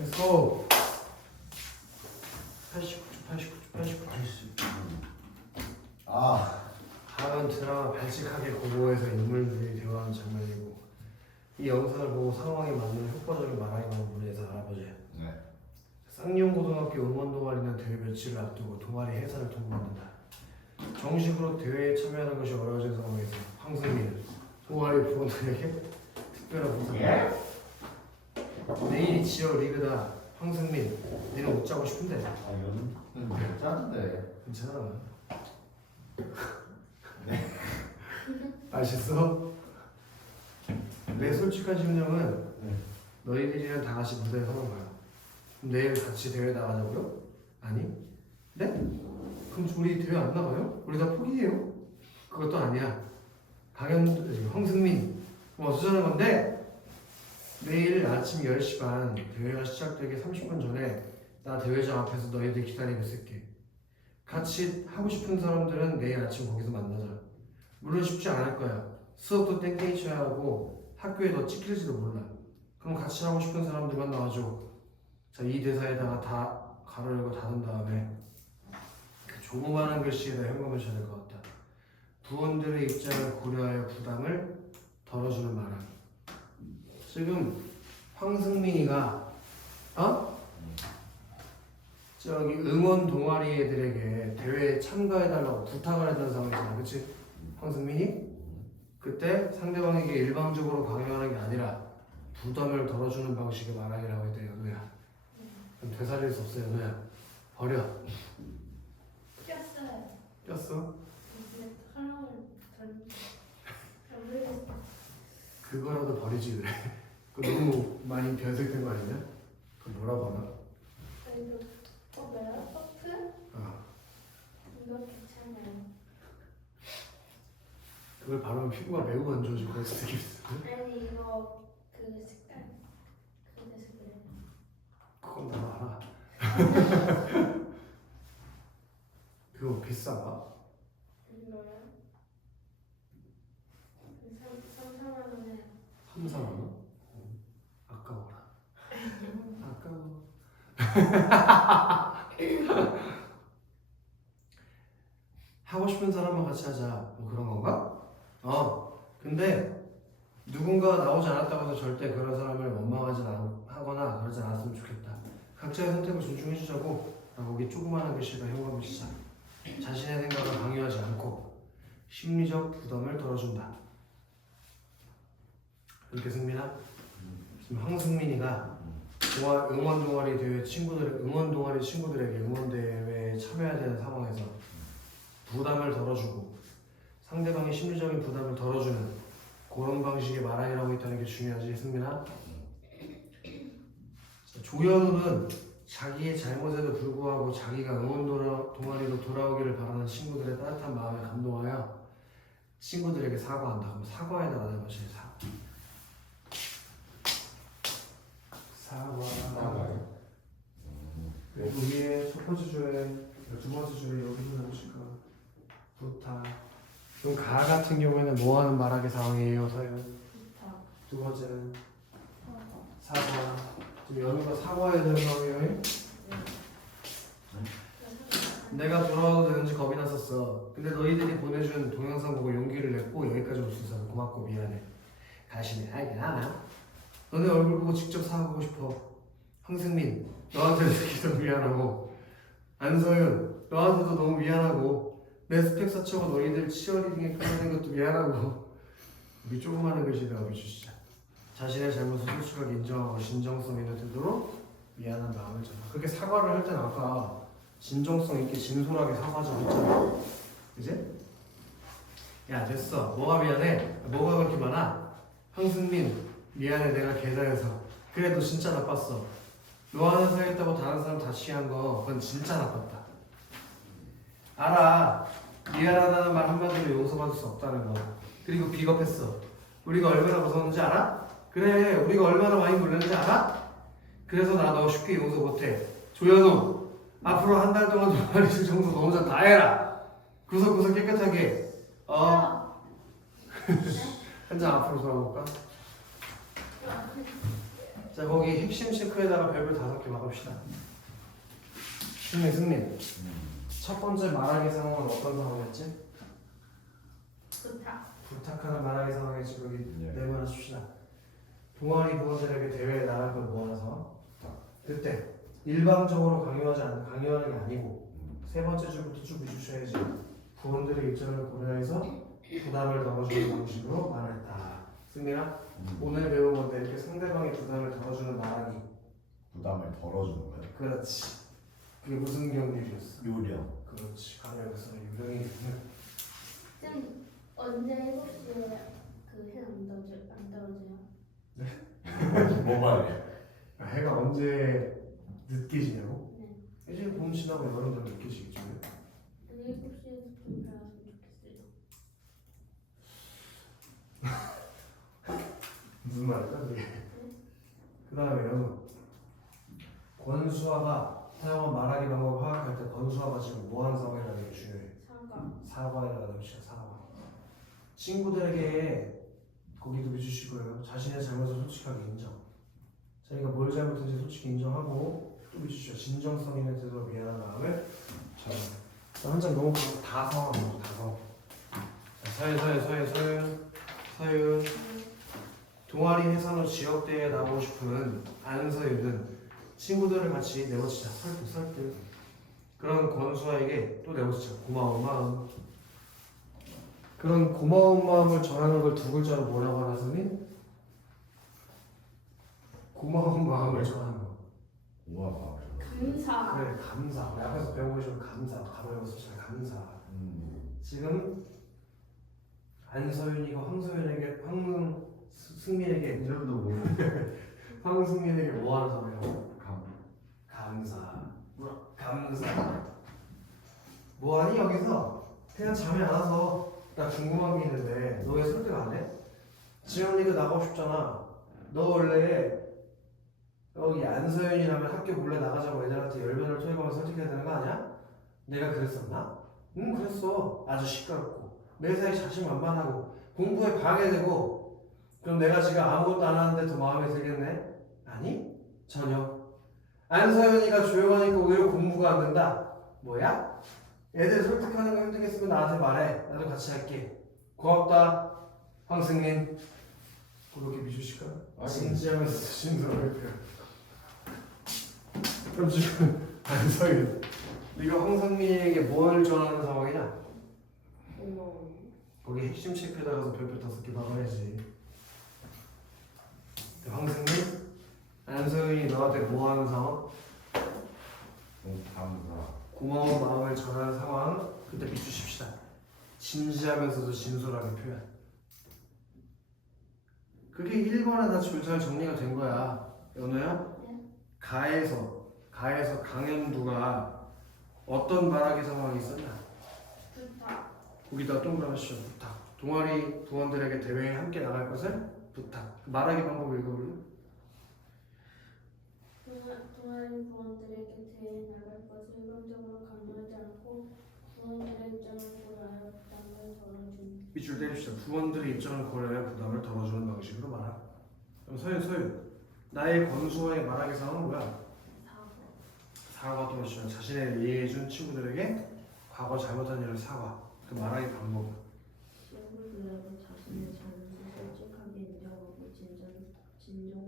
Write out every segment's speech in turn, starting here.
Let's go. 89초. 하은 드라마 발칙하게 고고해서 인물들이 대화하는 장면이고 이 영상을 보고 상황에 맞는 효과적인 말하기 방법을 위해서 알아보지. 네. 쌍용고등학교 응원동아리는 대회 며칠을 앞두고 동아리 해산을 통보한다. 정식으로 대회에 참여하는 것이 어려워진 상황에서 황승민은 동아리 부원들에게 특별한 보상을 내일이 지역 리그다. 황승민, 니는 웃자고 싶은데. 이거는 괜찮은데. 괜찮아. 네. 맛있어? 내 솔직한 심정은 너희들이랑 다 같이 무대에 서는 거야. 그럼 내일 같이 대회 나가자고요? 아니? 네? 그럼 우리 대회 안 나가요? 우리 다 포기해요? 그것도 아니야. 황승민, 뭐 어쩌자는 건데? 내일 아침 10시 반 대회가 시작되기 30분 전에 나 대회장 앞에서 너희들 기다리고 있을게. 같이 하고 싶은 사람들은 내일 아침 거기서 만나자. 물론 쉽지 않을 거야. 수업도 땡땡이 쳐야 하고 학교에 너 찍힐지도 몰라. 그럼 같이 하고 싶은 사람들만 나와줘. 자, 이 대사에다가 다 가로 열고 닫은 다음에 그 조그마한 글씨에다 현금을 쳐야 될 것 같다. 부원들의 입장을 고려하여 부담을 덜어주는 말하기. 지금 황승민이가 저기 응원 동아리 애들에게 대회에 참가해달라고 부탁을 했던 상황이잖아, 그치? 황승민이? 그때 상대방에게 일방적으로 강요하는 게 아니라 부담을 덜어주는 방식의 말하기라고 했대, 연우야. 그럼 되살릴 수 없어, 연우야. 버려. 꼈어요. 꼈어? 근데 사랑을 덜 그거라도 버리지, 그래. 그거 너무 많이 변색된 거 아니냐? 그거 뭐라고 하나? 그래도 뭐야? 퍼프? 어. 이거 괜찮아요. 그걸 바르면 피부가 매우 안 좋아지고 그럴 수도 있어. 아니 이거 그 색깔 그래서 그래. 그건 나도 알아. 그거 비싸봐. 이거요? 3, 4만 원에 3, 4만 원? 아까워라. 아까워. 하고 싶은 사람만 같이 하자. 뭐 그런 건가? 근데 누군가가 나오지 않았다고 해서 절대 그런 사람을 원망하지 하거나 그러지 않았으면 좋겠다. 각자의 선택을 존중해주자고 거기 조그마한 글씨에다 현금을 치자. 자신의 생각을 강요하지 않고 심리적 부담을 덜어준다. 이렇게 승민아? 지금 황승민이가 응원 동아리 친구들에게 응원 대회에 참여해야 되는 상황에서 부담을 덜어주고 상대방의 심리적인 부담을 덜어주는 그런 방식의 말하기라고 했다는 게 중요하지, 승민아. 조현우는 자기의 잘못에도 불구하고 자기가 응원 동아리로 돌아오기를 바라는 친구들의 따뜻한 마음에 감동하여 친구들에게 사과한다. 그럼 사과에다가 내가 제일 사과. 그리고 위에 첫 번째 줄에 두 번째 줄에 여기서 나오실까? 부탁. 그럼 가 같은 경우에는 뭐 하는 말하기 상황이에요, 서연? 부탁. 두 번째는 사과. 지금 연우가 사과해야 되는 상황이에요? 내가 돌아와도 되는지 겁이 났었어. 근데 너희들이 보내준 동영상 보고 용기를 냈고 여기까지 올 수 있어서 고맙고 미안해. 다시는 하긴 하나? 너네 얼굴 보고 직접 사과하고 싶어. 황승민, 너한테도 되게 너무 미안하고 안서윤, 너한테도 너무 미안하고 내 스펙 쌓자고 너희들 치어리딩에 끌어낸 것도 미안하고 우리 조그마한 글씨에다가 비추시자. 자신의 잘못을 솔직하게 인정하고 진정성 있는 태도로 미안한 마음을 전하. 그렇게 사과를 할 때는 아까 진정성 있게 진솔하게 사과하자고 했잖아. 그지? 야 됐어. 뭐가 미안해? 뭐가 그렇게 많아? 황승민 미안해 내가 계좌에서. 그래 너 진짜 나빴어. 너 하나 사겠다고 다른 사람 다 취한 거 그건 진짜 나빴다. 알아. 미안하다는 말 한마디로 용서받을 수 없다는 거. 그리고 비겁했어. 우리가 얼마나 무서웠는지 알아? 그래 우리가 얼마나 많이 놀랐는지 알아? 그래서 나 너 쉽게 용서 못해. 조현우 앞으로 한 달 동안 동아리 정도 너 혼자 다 해라. 구석구석 깨끗하게. 한 장 앞으로 돌아볼까? 자 거기 핵심 체크에다가 별표 5개 막읍시다. 승민. 첫 번째 말하기 상황은 어떤 상황이었지? 부탁. 부탁하는 말하기 상황이지. 여기 예. 내면하십시다. 동아리 부원들에게 대회에 나갈 걸 모아서 그때 일방적으로 강요하는 게 아니고 세 번째 줄부터 쭉 해주셔야지. 부원들의 입장을 고려해서 부담을 덜어주는 방식으로 말했다. 승민아, 오늘 배운 건데 이렇게 상대방의 부담을 덜어주는 말하기. 부담을 덜어주는 거예요. 그렇지. 그게 무슨 경률이었어? 요령. 그렇지. 강요에서 유령이 되는. 쌤 언제 7시에 그해안 떨어져요? 뭐 말이야? 해가 언제 늦게 지냐고? 네. 이제 봄 지나고 여름 되면 늦게 지겠죠. 7시에서 좀 배웠으면 좋겠어요. 무슨 말일까 그게? 그 다음에 연우. 권수아가 사용한 말하기 방법을 파악할 때 권수아가 지금 뭐하는 상황이라는 게 중요해. 사과에다가 넣읍시다. 사과. 친구들에게 거기도 해주실 거예요. 자신의 잘못을 솔직하게 인정. 자기가 뭘 잘못했는지 솔직히 인정하고 또 해주시죠. 진정성 있는 태도로 미안한 마음을 전. 한 장 너무 크고 다 상황 다 상황. 서윤. 동아리 회사로 지역대회에 나오고 싶은 안서윤은 친구들을 같이 내어치자. 설득. 그런 권수아에게 또 내어치자. 고마운 마음. 그런 고마운 마음을 전하는 걸 두 글자로 뭐라고 하나 선생님? 고마운 마음을 전하는 거. 우와. 감사. 그래, 감사. 우리 앞에서 배우고 계신 감사. 가벼워서 잘 감사. 지금 안서윤이가 황승민에게 이름도 모르는 황승민에게 뭐 하는 상황이라고? 감. 감사. 뭐하니 여기서? 그냥 잠이 안 와서. 나 궁금한 게 있는데 너 왜 설득 안 해? 지영 리그 나가고 싶잖아. 너 원래 여기 안서윤이라면 학교 몰래 나가자고 애들한테 열변을 토해가면서 설득해야 되는 거 아니야? 내가 그랬었나? 응 그랬어. 아주 시끄럽고 매사에 자신만만하고 공부에 방해되고. 그럼 내가 지금 아무것도 안 하는데 더 마음에 들겠네? 아니 전혀. 안서윤이가 조용하니까 오히려 공부가 안 된다. 뭐야? 애들 설득하는 거 힘들겠으면 나한테 말해. 나도 같이 할게. 고맙다 황승민. 그렇게 미주실까? 진지하면서 진솔하게 표현. 그럼 지금 안서윤 네가 황승민에게 뭘 전하는 상황이냐? 거기 핵심 체크에다 가서 별표 5개 박아야지. 황승민 안서윤이 너한테 뭐 하는 상황? 감사. 고마운 마음을 전하는 상황. 그때 비추십시다. 진지하면서도 진솔하게 표현. 그게 1번에 다 잘 정리가 된 거야. 연우야? 네. 가에서 강현두가 어떤 말하기 상황이 있었냐? 부탁. 거기다 동그라미 씌워. 부탁. 동아리 부원들에게 대회에 함께 나갈 것을 부탁. 말하기 방법 읽어볼래? 동아리 부원들에게 대회에 나갈 것을 일방적으로 강요하지 않고 부원들의 입장을 고려하여 부담을 덜어준. 밑줄 때립시다. 부원들의 입장을 고려해 부담을 덜어주는 방식으로 말하라. 그럼 서윤. 나의 권수와의 말하기 상황은 뭐야? 사과 또는 자신의 이해해준 친구들에게 과거 잘못한 일을 사과. 그 말하기 방법은? 친구들에게 자신의 잘못을 솔직하게 인정하고 진정성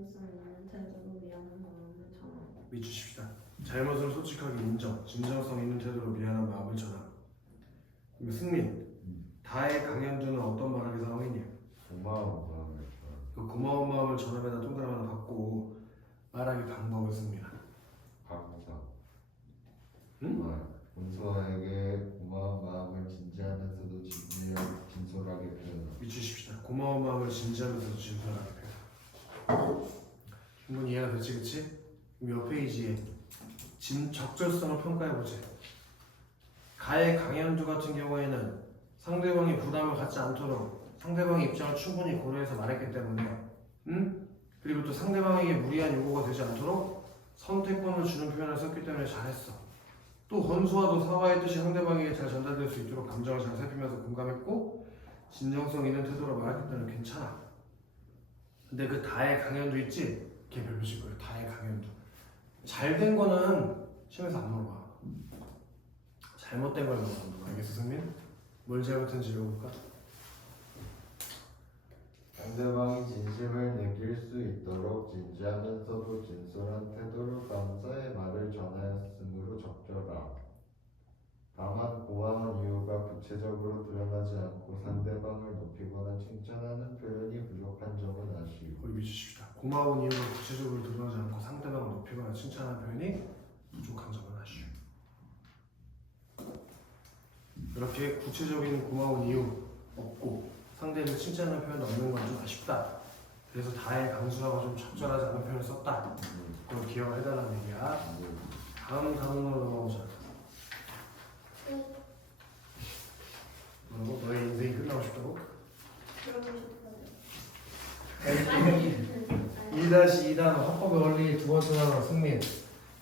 있는 태도로 미안한 마음을 전하고. 믿으십시다. 잘못을 솔직하게 인정, 진정성 있는 태도로 미안한 마음을 전함. 그럼 승민, 다의 강현두는 어떤 말하기 상황이냐? 고마운 마음을 전하. 그 고마운 마음을 전함에다 동그라미 하나 받고 말하기 방법을 씁니다. 감사. 응? 본서에게 고마운 마음을 진지하면서도 진솔하게 표현하고. 믿으십시다. 고마운 마음을 진지하면서도 진솔하게 표현. 충분히 이해가 됐지, 그치? 그럼 옆 페이지에 적절성을 평가해보지. 가의 강현두 같은 경우에는 상대방이 부담을 갖지 않도록 상대방의 입장을 충분히 고려해서 말했기 때문에, 그리고 또 상대방에게 무리한 요구가 되지 않도록 선택권을 주는 표현을 썼기 때문에 잘했어. 또 권수와도 사과의 뜻이 상대방에게 잘 전달될 수 있도록 감정을 잘 살피면서 공감했고 진정성 있는 태도로 말했기 때문에 괜찮아. 근데 그 다의 강연도 있지? 걔 별로실 거야. 잘 된 거는 시험에서 안 물어봐. 잘못된 걸 물어봐. 알겠어, 승민? 뭘 잘못했는지 읽어볼까? 상대방이 진심을 느낄 수 있도록 진지하면서도 진솔한 태도로 감사의 말을 전하였으므로 적절하. 다만 고마운 이유가 구체적으로 드러나지 않고 상대방을 높이거나 칭찬하는 표현이 부족한 점은 아쉬워. 거기 미주십시다. 고마운 이유가 구체적으로 드러나지 않고 상대방을 높이거나 칭찬하는 표현이 부족한 점은 아쉬워. 이렇게 구체적인 고마운 이유 없고 상대를 칭찬하는 표현도 없는 건 좀 아쉽다. 그래서 다의 강수하고 좀 적절하지 않은 표현을 썼다. 그걸 기억을 해달라는 얘기야. 다음 단어로 넘어오자. 뭐라고? 너의 인생이 끝나고 싶다고? 그러고 싶어요. 2-2단어 합법의 원리 두 번째 단어 승민.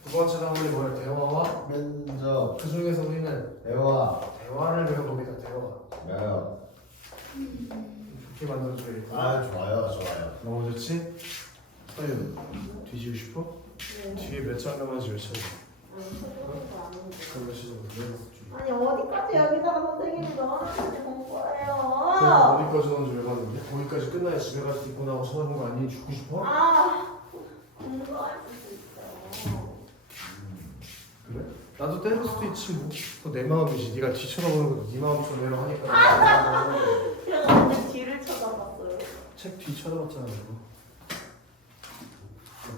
두 번째 단어는 뭐예요? 대화와 면접 그 중에서 우리는 대화를 배워봅니다. 대화. 네. 좋게 만들어줘야겠다. 아 좋아요. 너무 좋지? 서유 뒤지고 싶어? 네. 뒤에 몇 장 남았지 몇 장? 아니, 소중한 거 아닌데. 그럼 몇 시간 아니 어디까지 여기다가 선생님이 넣어놨는지 본 그럼 거예요. 어디까지 넣은지 왜 봤는데? 거기까지 끝나야 집에 가서 입고 나고 서하는 거 아니니? 죽고 싶어? 아 공부할 수도 있어요. 그래? 나도 때릴 수도 있지 뭐. 그거 내 마음이지. 네가 뒤 쳐다보는 것도 네 마음처럼 내려 하니까. 제가 오늘 뒤를 쳐다봤어요. 책 뒤 쳐다봤잖아 이거.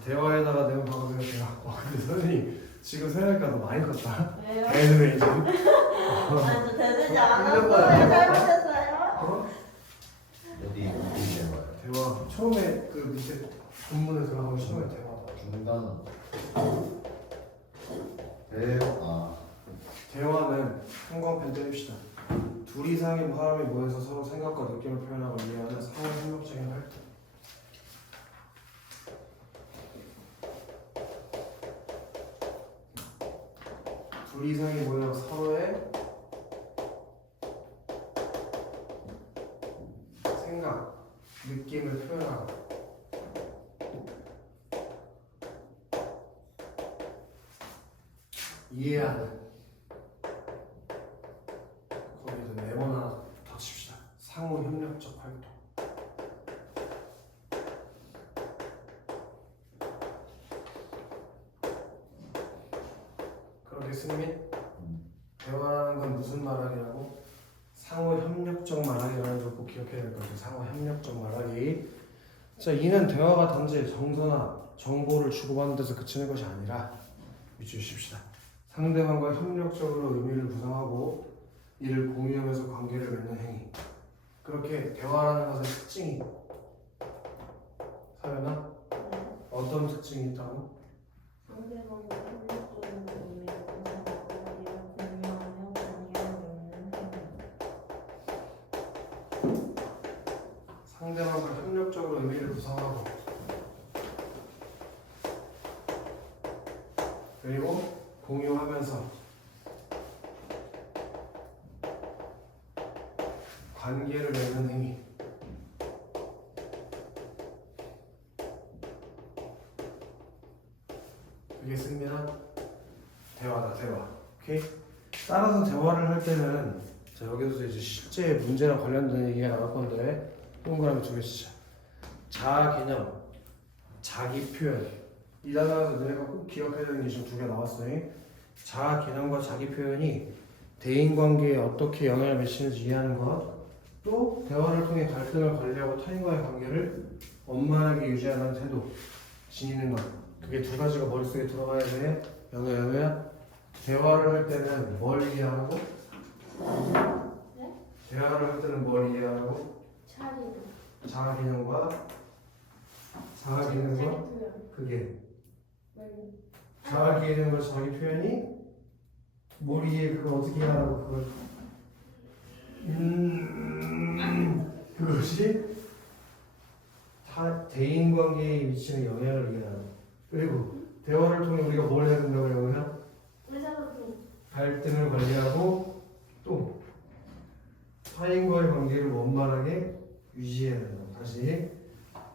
대화에다가 내용 바꿔서 대화. 근데 선생님 지금 생각하니까 너 많이 컸다. 왜요? 애는 이제. 아니 저 되지 않았어요. 흘려봐요. 잘못했어요. 어? 어디 해봐요. 대화 처음에 그 밑에 본문에 들어가면 처음에 대화다. 중단 대화는 형광펜 때립시다. 둘 이상의 사람이 모여서 서로 생각과 느낌을 표현하고 이해하는 상호 협력적인 활동. 둘 이상이 모여 서로의 생각, 느낌을 표현하고 이해하는 거기에서 네번 하나 더 칩시다. 상호 협력적 활동. 그렇게 승민 대화라는 건 무슨 말하기라고? 상호 협력적 말하기라는 걸 꼭 기억해야 될 것 같아요. 상호 협력적 말하기. 자, 이는 대화가 단지 정서나 정보를 주고받는 데서 그치는 것이 아니라 주십시다. 상대방과 협력적으로 의미를 구성하고 이를 공유하면서 관계를 맺는 행위. 그렇게 대화라는 것의 특징이 사연아 어떤 특징이 있다고? 상대방과 협력적인 의미를 구성하고 이를 공유하며 관계를 맺는 행위. 상대방과 협력적으로 의미를 구성하고 그리고 공유하면서 관계를 맺는 행위. 그게 승민아 대화다. 대화. 오케이? 따라서 대화를 할 때는 자 여기서 이제 실제 문제랑 관련된 얘기가 나올 건데 동그라미 두 개 치자. 자아 개념, 자기 표현. 이 단어에서 너네가 꼭 기억해야 되는 게 지금 두 개 나왔어요. 자아 개념과 자기 표현이 대인 관계에 어떻게 영향을 미치는지 이해하는 것, 또 대화를 통해 갈등을 관리하고 타인과의 관계를 원만하게 유지하는 태도, 지니는 것. 그게 두 가지가 머릿속에 들어가야 돼. 연우야. 대화를 할 때는 뭘 이해하고? 네? 대화를 할 때는 뭘 이해하고? 차리는. 자아 개념과 그게 자아 개념과 자기 표현이 뭘 이해 그걸 어떻게 이해하라고 그걸 그것이 대인 관계에 미치는 영향을 이해하는. 그리고 대화를 통해 우리가 뭘 해야 된다고 영어야? 의사소통. 갈등을 관리하고 또 타인과의 관계를 원만하게 유지해야 된다. 다시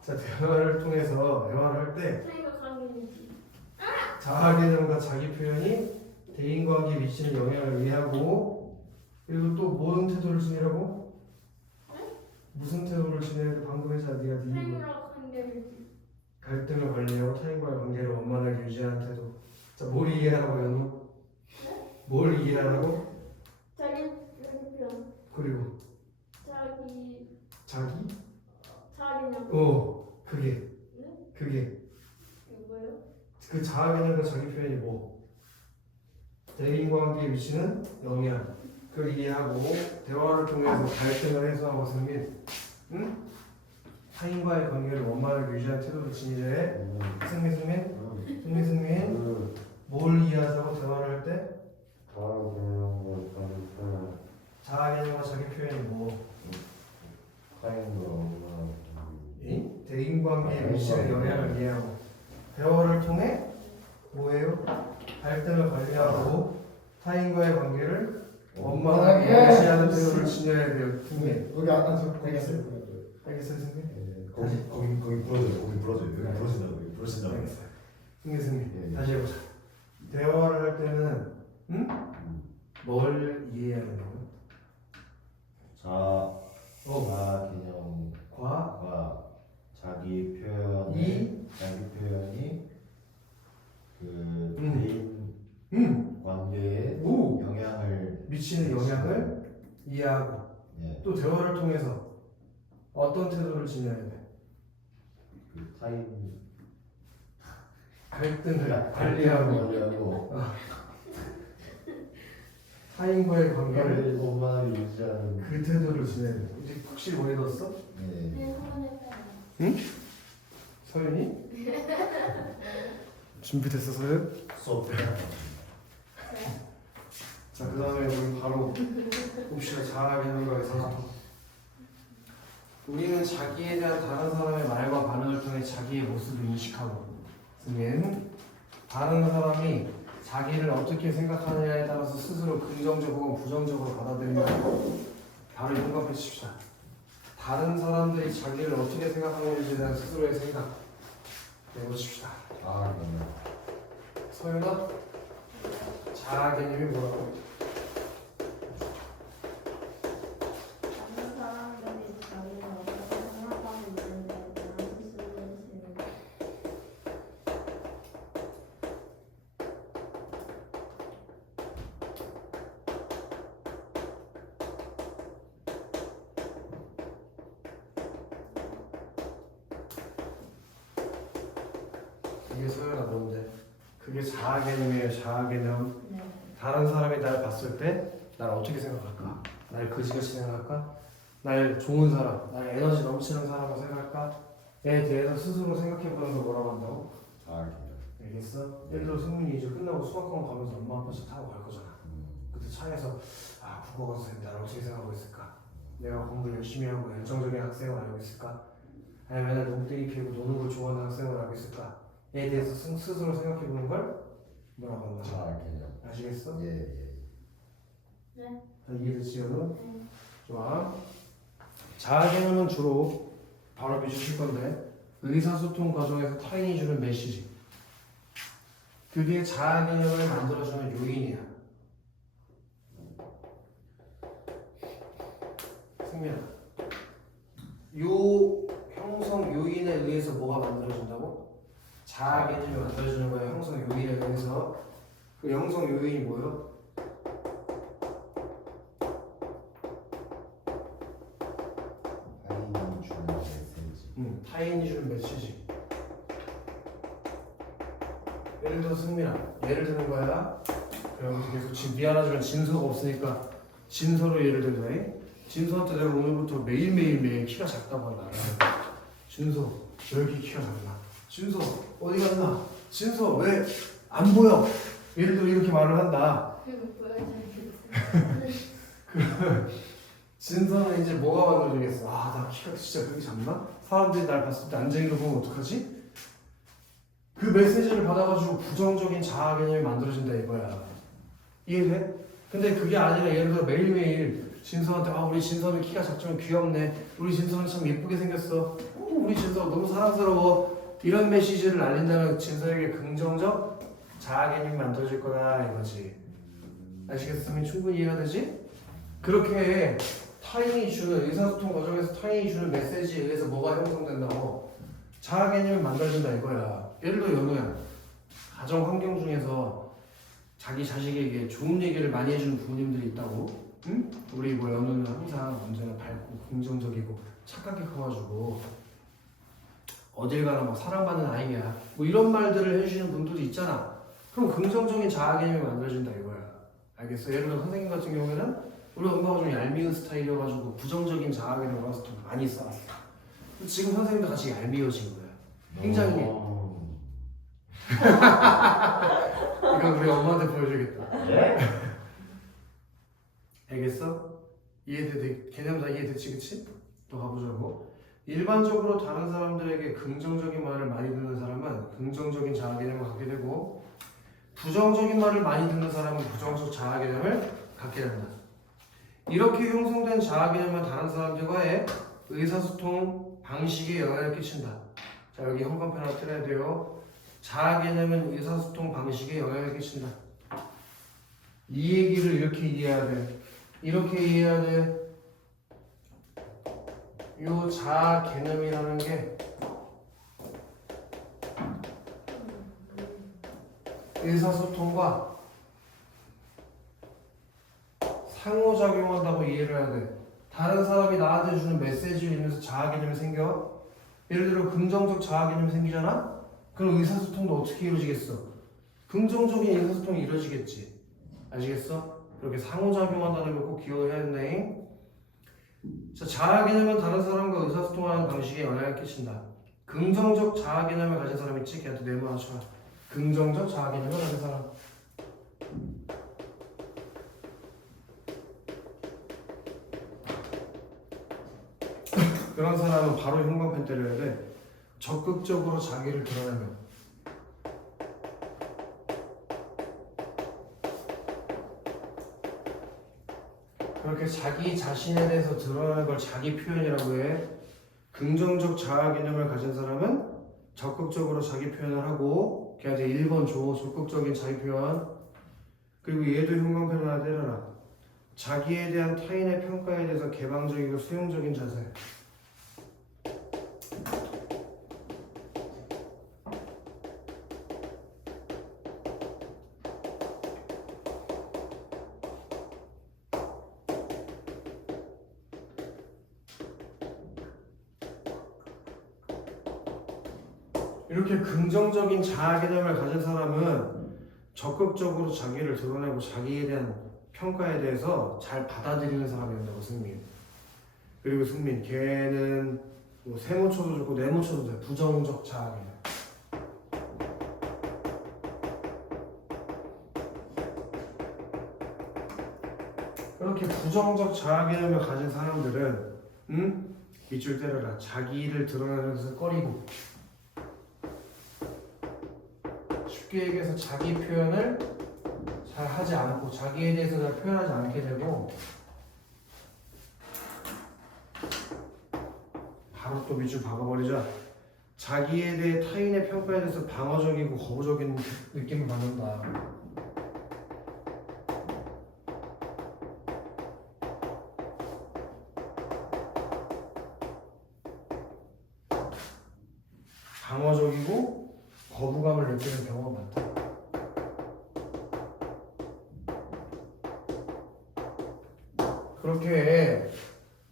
자 대화를 통해서 대화를 할 때 차이가 강인지. 자아 개념과 자기 표현이 대인관계에 미치는 영향을 이해하고 그리고 또 뭔 태도를 지니라고? 무슨 태도를 지내야 돼? 방금 했잖아 네가 네 입으로. 타인과 관계를 갈등을 관리하고 타인과의 관계를 원만하게 유지하는 태도. 자, 뭘 이해하라고 연우? 뭘 이해하라고? 자기 표현 그리고 자기 자기? 자기냐 그게 네? 그게 이거 뭐예요? 그 자아 개념과 자기 표현이 뭐? 대인관계에 미치는 영향. 그걸 이해하고 대화를 통해서 갈등을 해소하고 승민. 응? 타인과의 관계를 원만하게 유지하는 태도를 지니래. 승민. 뭘 이해하자고 대화를 할 때? 자아 개념과 자기 표현이 뭐? 대인관계에 미치는 영향을 이해하고 대화를 통해 뭐예요? 갈등을 관리하고 타인과의 관계를 원만하게 유지하는 태도를 지녀야 돼요. 승민. 여기 안 알겠어요. 알겠어요, 승민? 거기 부러져요. 거기 부러져요. 여기 부러진다고. 여기 부러진다고. 알겠어요. 승민. 예. 다시 해보자. 대화를 할 때는 뭘 이해해야 된다고요? 자아 과 개념과 자기 표현이 그 대인 관계에 오! 영향을 미치는 영향을 이해하고 예, 또 대화를 통해서 어떤 태도를 지녀야 돼? 그 타인 갈등을 관리하고 관리하고 타인과의 관계를 원만하게 유지하는 그 태도를 지내야 돼. 이제 혹시 뭐 읽었어? 예. 네 한번 해봐요. 서윤이? 준비됐어, 서윤? 수업 자, 그 다음에 우리 바로 봅시다. 자아 개념과 상관없어. 우리는 자기에 대한 다른 사람의 말과 반응을 통해 자기의 모습을 인식하고 승인 다른 사람이 자기를 어떻게 생각하느냐에 따라서 스스로 긍정적으로 혹은 부정적으로 받아들이는 바로 이런 거 해주십시다. 다른 사람들이 자기를 어떻게 생각하는지에 대한 스스로의 생각 해보십시다. 아 그러면 서윤아, 자아 개념이 뭐라고? 다른 사람들이 자기를 어떻게 생각하고 있는데 대한 스스로의 생각. 이게 서윤아 뭔데? 그게 자아 개념이에요. 자아 개념. 네. 다른 사람이 날 봤을 때 날 어떻게 생각할까? 날 거지같이 생각할까? 날 좋은 사람, 날 에너지 넘치는 사람으로 생각할까?에 대해서 스스로 생각해보는 걸 뭐라고 한다고? 알겠어? 예를 들어 승민이 이제 끝나고 수학학원 가면서 엄마 아빠 차 타고 갈 거잖아. 그때 차에서 아 국어관 선생님 나를 어떻게 생각하고 있을까? 내가 공부 열심히 하고 열정적인 학생을 알고 있을까? 아니면 맨날 농땡이 피우고 노는 걸 좋아하는 학생을 알고 있을까?에 대해서 스스로 생각해보는 걸 뭐라고 한다? 자아 개념. 아시겠어? 예. 네. 자, 이해됐지 여러분? 네. 좋아. 자아 개념은 주로 바로 비추실 건데 의사소통 과정에서 타인이 주는 메시지 그게 자아 개념을 만들어주는 요인이야. 승민아, 요 형성 요인에 의해서 뭐가 만들어진다고? 자아 개념이 만들어주는 거야. 형성 요인에 의해서. 그 형성 요인이 뭐예요? 타인이 주는 메시지. 타인이 주는 메시지. 예를 들어 승민아, 예를 드는 거야. 여러분 계속 지금 미안하지만 진서가 없으니까 진서로 예를 들자. 진서한테 내가 오늘부터 매일 키가 작다고 한다. 진서, 왜 이렇게 키가 작나? 진서, 어디 갔나? 진서, 왜 안 보여? 예를 들어 이렇게 말을 한다. 그리고 보여줘야겠어요. 진서는 이제 뭐가 만들어지겠어? 아, 나 키가 진짜 그렇게 작나? 사람들이 날 봤을 때 안쟁이로 보면 어떡하지? 그 메시지를 받아가지고 부정적인 자아 개념이 만들어진다 이거야. 이해돼? 근데 그게 아니라 예를 들어 매일매일 진서한테 아 우리 진서는 키가 작지만 귀엽네. 우리 진서는 참 예쁘게 생겼어. 우리 진서 너무 사랑스러워. 이런 메시지를 알린다면 진서에게 긍정적 자아 개념이 만들어질 거다 이거지. 아시겠으면 충분히 이해가 되지? 그렇게 타인이 주는 의사소통 과정에서 타인이 주는 메시지에 의해서 뭐가 형성된다고? 자아 개념이 만들어진다 이거야. 예를 들어 연우야, 가정 환경 중에서 자기 자식에게 좋은 얘기를 많이 해주는 부모님들이 있다고. 응? 우리 뭐 연우는 항상 언제나 밝고 긍정적이고 착하게 커가지고 어딜 가나 막 사랑받는 아이야. 뭐 이런 말들을 해주시는 분들도 있잖아. 그럼 긍정적인 자아 개념이 만들어진다 이거야. 알겠어? 예를 들어 선생님 같은 경우에는 우리 엄마가 좀 얄미운 스타일이어가지고 부정적인 자아 개념을 가서 좀 많이 쌓았어. 지금 선생님도 같이 얄미워진 거야. 굉장히. 이건 우리 엄마한테 보여주겠다. 예? 알겠어? 이해돼? 개념 다 이해됐지, 그치? 또 가보자고. 일반적으로 다른 사람들에게 긍정적인 말을 많이 듣는 사람은 긍정적인 자아 개념을 갖게 되고, 부정적인 말을 많이 듣는 사람은 부정적 자아 개념을 갖게 된다. 이렇게 형성된 자아 개념은 다른 사람들과의 의사소통 방식에 영향을 끼친다. 자, 여기 형광펜 하나 틀어야 돼요. 자아 개념은 의사소통 방식에 영향을 끼친다. 이 얘기를 이렇게 이해해야 돼. 이렇게 이해해야 돼. 요 자아 개념이라는 게 의사소통과 상호작용한다고 이해를 해야 돼. 다른 사람이 나한테 주는 메시지를 읽으면서 자아 개념이 생겨. 예를 들어 긍정적 자아 개념이 생기잖아? 그럼 의사소통도 어떻게 이루어지겠어? 긍정적인 의사소통이 이루어지겠지. 아시겠어? 그렇게 상호작용한다는 걸 꼭 기억해야 된다잉. 자, 자아 개념은 다른 사람과 의사소통하는 방식에 영향을 끼친다. 긍정적 자아 개념을 가진 사람 있지? 걔한테 네모 하나 쳐라. 긍정적 자아 개념을 가진 사람. 그런 사람은 바로 형광펜 때려야 돼. 적극적으로 자기를 드러내며. 그렇게 자기 자신에 대해서 드러내는 걸 자기 표현이라고 해. 긍정적 자아 개념을 가진 사람은 적극적으로 자기 표현을 하고, 걔한테 1번 줘. 적극적인 자기 표현. 그리고 얘도 형광펜 하나 때려라. 자기에 대한 타인의 평가에 대해서 개방적이고 수용적인 자세. 이렇게 긍정적인 자아 개념을 가진 사람은 적극적으로 자기를 드러내고 자기에 대한 평가에 대해서 잘 받아들이는 사람이 된다고, 승민. 그리고 승민, 걔는 뭐 세모 쳐도 좋고 네모 쳐도 돼. 부정적 자아 개념. 그렇게 부정적 자아 개념을 가진 사람들은 밑줄 때려라. 자기를 드러내는 것을 꺼리고, 쉽게 얘기해서 자기 표현을 잘 하지 않고 자기에 대해서 잘 표현하지 않게 되고, 바로 또 밑줄 박아버리자. 자기에 대해 타인의 평가에 대해서 방어적이고 거부적인 느낌을 받는다. 방어적이고 거부감을 느끼는 경우가 많다. 그렇게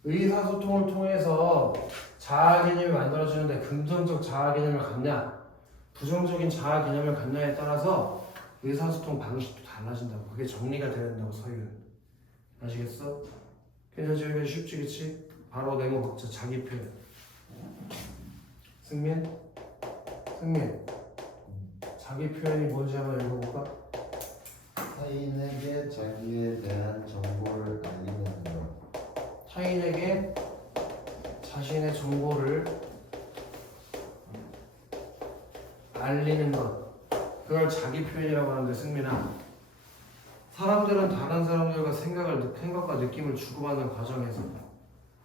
의사소통을 통해서 자아 개념이 만들어지는데 긍정적 자아 개념을 갖냐, 부정적인 자아 개념을 갖냐에 따라서 의사소통 방식도 달라진다고. 그게 정리가 돼야 된다고, 서유는. 아시겠어? 그냥 저희가 쉽지, 그치? 바로 네모 박자, 자기 표현. 승민? 자기 표현이 뭔지 한번 읽어볼까? 타인에게 자기에 대한 정보를 알리는 것. 타인에게 자신의 정보를 알리는 것. 그걸 자기 표현이라고 하는데, 승민아, 사람들은 다른 사람들과 생각과 느낌을 주고받는 과정에서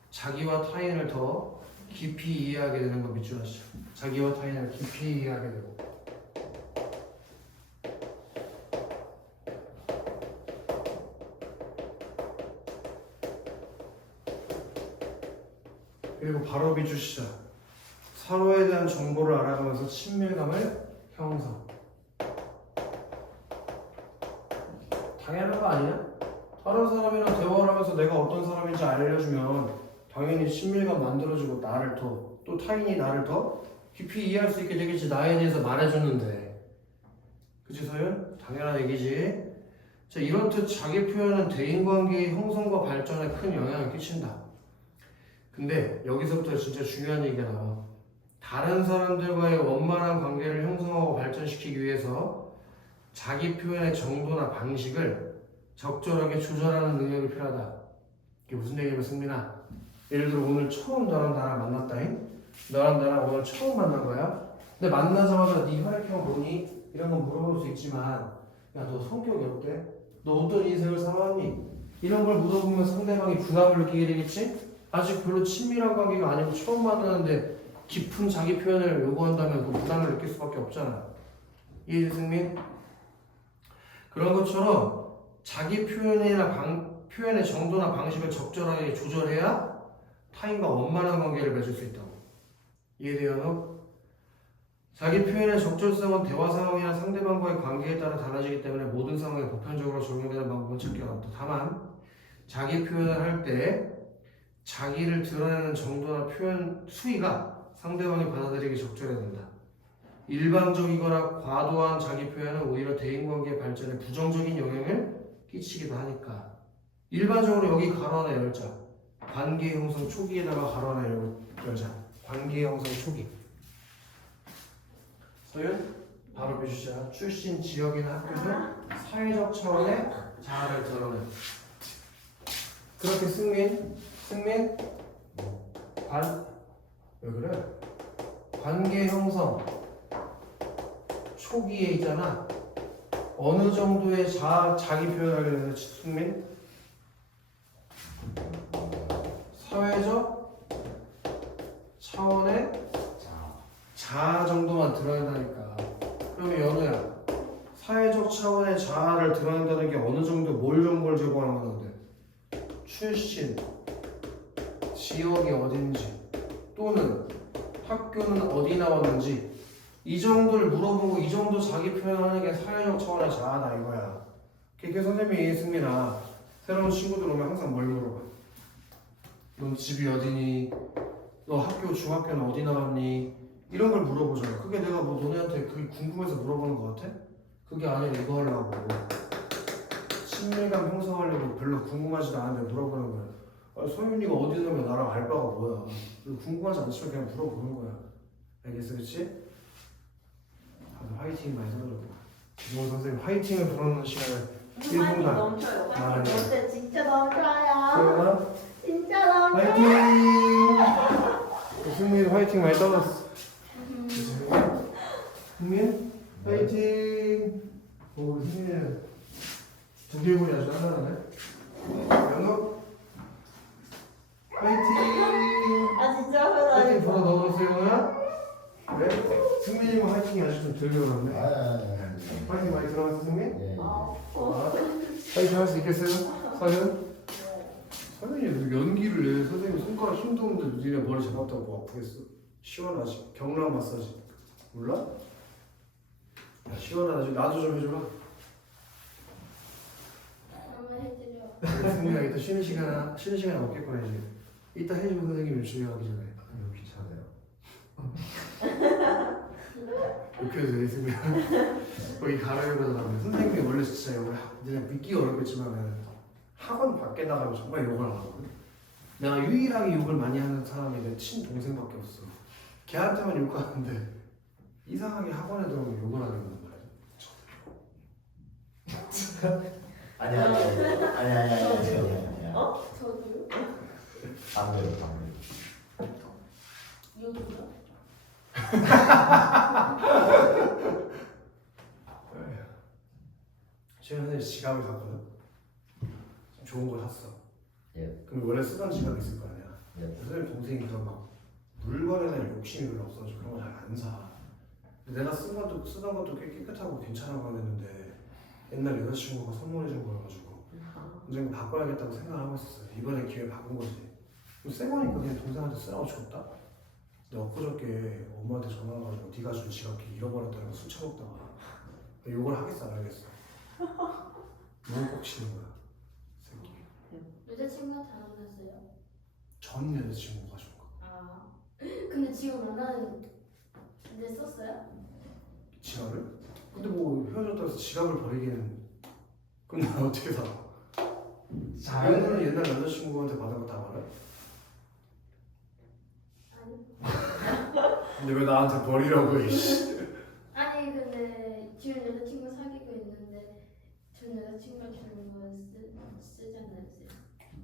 자기와 타인을 더 깊이 이해하게 되는 거 밑줄 하시죠. 자기와 타인을 깊이 이해하게 되고, 그리고 바로 비주 시작. 서로에 대한 정보를 알아가면서 친밀감을 형성. 당연한 거 아니야? 다른 사람이랑 대화를 하면서 내가 어떤 사람인지 알려주면 당연히 친밀감 만들어지고 나를 더, 또 타인이 나를 더 깊이 이해할 수 있게 되겠지. 나에 대해서 말해줬는데. 그치 서윤? 당연한 얘기지. 자, 이렇듯 자기 표현은 대인관계의 형성과 발전에 큰 영향을 끼친다. 근데 여기서부터 진짜 중요한 얘기가 나와. 다른 사람들과의 원만한 관계를 형성하고 발전시키기 위해서 자기 표현의 정도나 방식을 적절하게 조절하는 능력이 필요하다. 이게 무슨 얘기냐면 승민아, 예를 들어 오늘 처음 너랑 나랑 만났다잉? 너랑 나랑 오늘 처음 만난 거야? 근데 만나자마자 네 혈액형 뭐니? 이런 건 물어볼 수 있지만 야, 너 성격이 어때? 너 어떤 인생을 살아왔니? 이런 걸 물어보면 상대방이 부담을 느끼게 되겠지? 아직 별로 친밀한 관계가 아니고 처음 만나는데 깊은 자기 표현을 요구한다면 그 부담을 느낄 수밖에 없잖아. 이해지 승민? 그런 것처럼 자기 표현의 정도나 방식을 적절하게 조절해야 타인과 원만한 관계를 맺을 수 있다고. 이해돼요? 너? 자기 표현의 적절성은 대화 상황이나 상대방과의 관계에 따라 달라지기 때문에 모든 상황에 보편적으로 적용되는 방법은 찾기 어렵다. 다만 자기 표현을 할 때 자기를 드러내는 정도나 표현 수위가 상대방이 받아들이기 적절해야 된다. 일방적이거나 과도한 자기 표현은 오히려 대인관계 발전에 부정적인 영향을 끼치기도 하니까. 일반적으로 여기 가로 하나 열자. 관계 형성 초기에다가 가로 하나 열자. 관계 형성 초기. 서윤, 바로 비주자. 출신 지역이나 학교 등 사회적 차원의 자아를 드러내. 그렇게 승민, 왜 그래? 관계 형성 초기에 있잖아. 어느 정도의 자기 표현을 하게 되는 승민? 사회적 차원의 자아 정도만 드러낸다니까. 그러면 연우야, 사회적 차원의 자아를 드러낸다는 게 어느 정도 뭘 정보를 제공하는 건데? 출신, 지역이 어딘지, 또는 학교는 어디 나왔는지 이 정도를 물어보고 이 정도 자기 표현하는 게 사회적 차원의 자아다 이거야. 그러니까 선생님이 승민아, 새로운 친구들 오면 항상 뭘 물어봐? 넌 집이 어디니? 너 학교, 중학교는 어디 나왔니? 이런 걸 물어보잖아. 그게 내가 뭐 너네한테 그게 궁금해서 물어보는 거 같아? 그게 아니라 이거 하려고. 친밀감 형성하려고 별로 궁금하지도 않은데 물어보는 거야. 아, 소윤이가 어디 사면 나랑 알바가 뭐야? 궁금하지 않지만 그냥 물어보는 거야. 알겠어, 그치? 다들 화이팅 많이 써주고. 김호 선생님 화이팅을 부르는 시간을 1분간. 넘쳐요. 아, 화이팅 네. 넘쳐요. 진짜 넘쳐요. 소윤아 진짜 넘쳐요. 화이팅! 승민 화이팅 많이 떠났어. 승민 화이팅! 오, 승민이는 두개골이 아주 단단하네. 연우 화이팅! 아 진짜 화이팅 불어 회사에서. 넣어놓으세요. 그래? 승민이가 화이팅이 아직 좀 덜 들어갔네. 화이팅 많이 들어갔어 승민? 예. 화이팅 할 수 있겠어요? 서윤? 서윤이 왜 연기를 해? 선생님 손가락 힘도 없는데 니네 머리 잡았다고 뭐 아프겠어? 시원하지? 경락 마사지 몰라? 야 시원하지? 나도 좀 해줘라. 한번 해드려. 승민아 이따 쉬는 시간 없겠구나 이제. 이따 해주면 선생님 열심히 하기 전에. 이거 귀찮아요. 욕해도 돼 승민아. 거기 가라앉아서 나면 선생님이 원래 진짜 욕을 니네 믿기가 어렵겠지만 학원 밖에 나가면 정말 욕을 안 하거든. 내가 유일하게 욕을 많이 하는 사람이 내 친동생밖에 없어. 걔한테만 욕하는데 이상하게 학원에 들어오면 욕을 하는 거란 말이야. 아니야. 저도요? 방금. 요도요? 최근에 선생님 지갑을 샀거든. 좋은 걸 샀어. 예. 그럼 원래 쓰던 지갑이 있을 거 아니야. 예. 선생님 동생이 그런 막 물건에 대한 욕심이 별로 없어서 그런 거 잘 안 사. 근데 내가 쓰던 것도 꽤 깨끗하고 괜찮은 거였는데 옛날 여자친구가 선물해 준 거여가지고 언젠가 바꿔야겠다고 생각하고 있었어요. 이번에 기회 바꾼 거지. 쎄거니까 그냥 동생한테 쓰라고 줬다. 근데 엊그저께 엄마한테 전화 와가지고 네가 준 지갑기 잃어버렸다는 거 술 처먹다가 욕을 하겠어 안 하겠어. 너무 뻑치는 거야 새끼. 여자친구한테 안 만났어요? 전 여자친구가 준 거. 아 근데 지금 만나는데 썼어요? 지갑을? 근데 뭐 헤어졌다 해서 지갑을 버리기에는 그럼 나 어떻게 살아? 오늘은 옛날 여자친구한테 받은 거 다 말해? 아니 근데 왜 나한테 버리라고 해 이씨. 아니 근데 지금 여자친구 사귀고 있는데 전 여자친구가 주는 거 쓰지 않나요?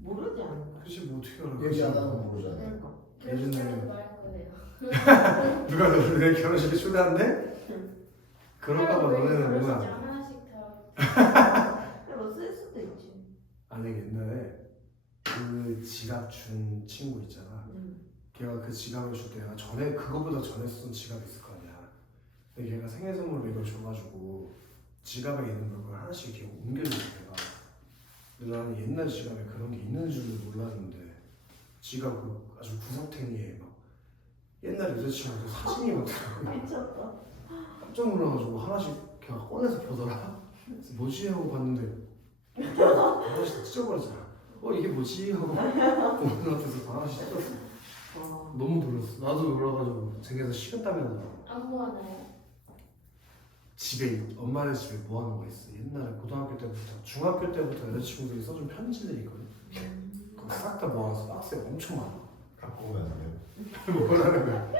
모르지 않을까? 그치 뭐 어떻게 알아? 얘기 안 하면 모르잖아. 그러니까. 결혼식장에서 말할 거예요. 누가 너를 내 결혼식에 초대한대? 그럴까봐 너네는 결혼식장 뭐야? 하나씩 다 뭐쓸 수도 있지. 아니 옛날에 그 지갑 준 친구 있잖아. 걔가 그 지갑을 줄 때 내가 전에 그거보다 전에 쓴 지갑이 있을 거 아니야. 근데 걔가 생일 선물로 이걸 줘가지고 지갑에 있는 걸 그걸 하나씩 이렇게 옮겨줘 내가. 근데 나는 옛날 지갑에 그런 게 있는 줄 몰랐는데 지갑 그 아주 구석탱이에 막 옛날 여자친구들 사진이 막 들어가. 미쳤다. 깜짝 놀라가지고 하나씩 걔가 꺼내서 보더라. 그래서 뭐지 하고 봤는데 하나씩 찢어버렸잖아. 이게 뭐지 하고 보는 앞에서 하나씩 찢었어. 와. 너무 놀랐어. 나도 놀라가지고 쟁여서 식은땀이 나더라고. 안 모아놔요. 집에 엄마네 집에 모아놓은 거 있어. 옛날에 고등학교 때부터 중학교 때부터 여자친구들이 써준 편지들이 있거든. 그거 싹 다 모아서 박스에 엄청 많아. 갖고 오면 안 돼요? 뭐라는 거야?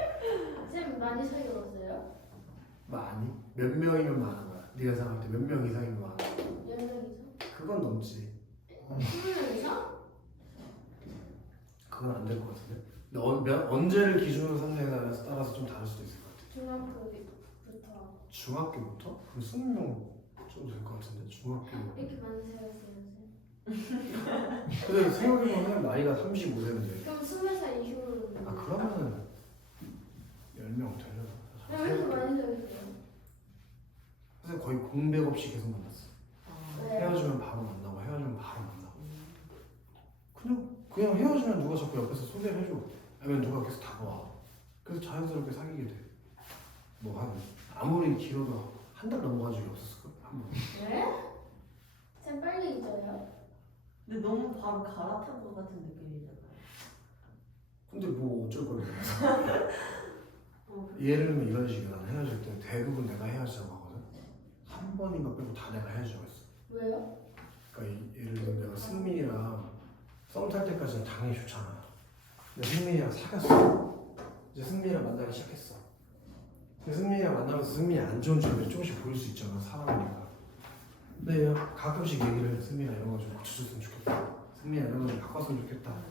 쌤 많이 사귀었어요? 많이? 몇 명이면 많은 거야? 네가 생각할 때 몇 명 이상이면 많아? 10명 이상? 그건 넘지. 20명 이상? 그건 안 될 것 같은데. 근데 언제를 기준으로 삼느냐에 따라서 좀 다를 수도 있을 것 같아. 중학교부터 중학교부터? 그럼 20명 정도 될 것 같은데. 중학교. 이렇게 많이 사귀었어요 쌤? 근데 생각해보면 나이가 35세인데. 그럼 20살 이후로는 아 그러면은 10명 되려나? 왜 이렇게 많이 사귀었어요? 사실 거의 공백 없이 계속 만났어. 왜? 헤어지면 바로 만나고 헤어지면 바로 만나고. 그냥 헤어지면 누가 자꾸 옆에서 소개를 해줘. 아니면 누가 계속 다가와. 그래서 자연스럽게 사귀게 돼. 뭐 한 아무리 길어도 한 달 넘어간 적이 없었을 거야. 한 번. 왜? 쌤 빨리 잊어요? 근데 너무 바로 갈아탄 것 같은 느낌이잖아요. 근데 뭐 어쩔 거야. 예를 들면 이런 식이야. 나는 헤어질 때 대부분 내가 헤어지자고 하거든. 한 번인가 빼고 다 내가 헤어지자고 했어. 왜요? 그러니까 예를 들면 내가 승민이랑 썸 탈 때까지는 당연히 좋잖아. 근데 승민이랑 사귀었어. 이제 승민이랑 만나기 시작했어. 근데 승민이랑 만나면서 승민이 안 좋은 점이 조금씩 보일 수 있잖아. 사람이니까. 근데 가끔씩 얘기를 해. 승민아 이런 거 좀 고쳐줬으면 좋겠다. 승민아 이런 거 좀 바꿨으면 좋겠다.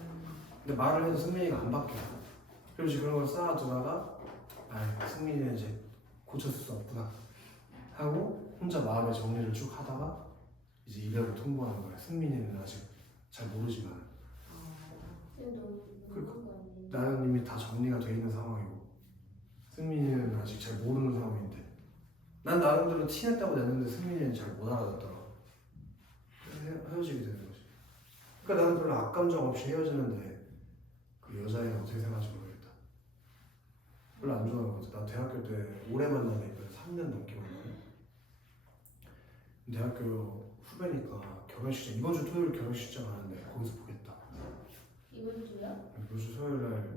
근데 말을 해도 승민이가 안 바뀌어. 그래서 그런 걸 쌓아두다가 승민이는 이제 고쳤을 수 없구나 하고 혼자 마음의 정리를 쭉 하다가 이제 이별을 통보하는 거야. 승민이는 아직 잘 모르지만 쌤 너무 모르는 거 아니에요? 나는 이미 다 정리가 돼 있는 상황이고 승민이는 아직 잘 모르는 상황인데 난 나름대로 티냈다고 냈는데 승민이는 잘 못 알아듣더라고. 그래서 헤어지게 되는 거지. 그러니까 나는 별로 악감정 없이 헤어지는데 그 여자애는 어떻게 생각할지 모르겠다. 별로 안 좋아하는 거지. 나 대학교 때 오래 만나니까 3년 넘게 만나네. 대학교 후배니까 결혼식장 이번 주 토요일 결혼식장 하는데 거기서 보겠다. 이번 주요? 이번 주 토요일 날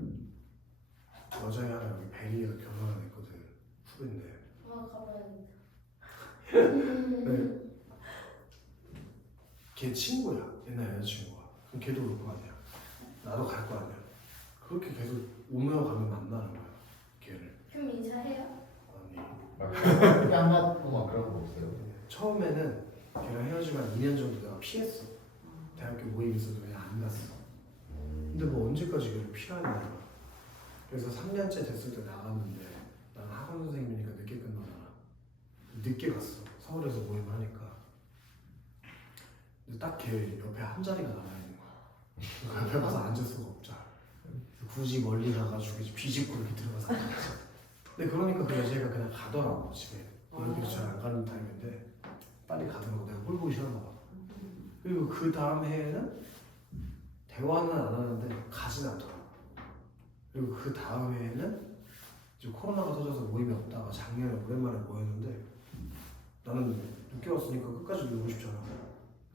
여자애 하나 여기 베리에서 결혼하는 애 있거든. 후배인데. 아 가봐야겠다. 네. 걔 친구야. 옛날 여자친구가. 그럼 걔도 올 거 아니야. 나도 갈 거 아니야. 그렇게 계속 오며 가며 만나는 거야. 걔를. 그럼 인사해요? 아니. 뺨 맞고 막 그런 거 없어요? 처음에는 걔랑 헤어지고 한 2년 정도 내가 피했어. 대학교 모임 있어도 그냥 안 갔어. 근데 뭐 언제까지 걔를 피하냐. 그래서 3년째 됐을 때 나갔는데 나는 학원 선생님이니까 늦게 끝나잖아. 늦게 갔어. 서울에서 모임을 하니까. 근데 딱 걔 옆에 한 자리가 남아있는 거야. 옆에 가서 앉을 수가 없잖아. 굳이 멀리 가가지고 이제 비집고 이렇게 들어가서 앉았어. 근데 그러니까 그 여자애가 그냥 가더라고 집에. 그렇게 잘 안 가는 타입인데 빨리 가더라고. 내가 꼴 보기 싫었나 봐. 그리고 그 다음 해에는 대화는 안 하는데 가진 않더라. 그리고 그 다음에는 이제 코로나가 터져서 모임이 없다가 작년에 오랜만에 모였는데 나는 늦게 왔으니까 끝까지 놀고 싶잖아.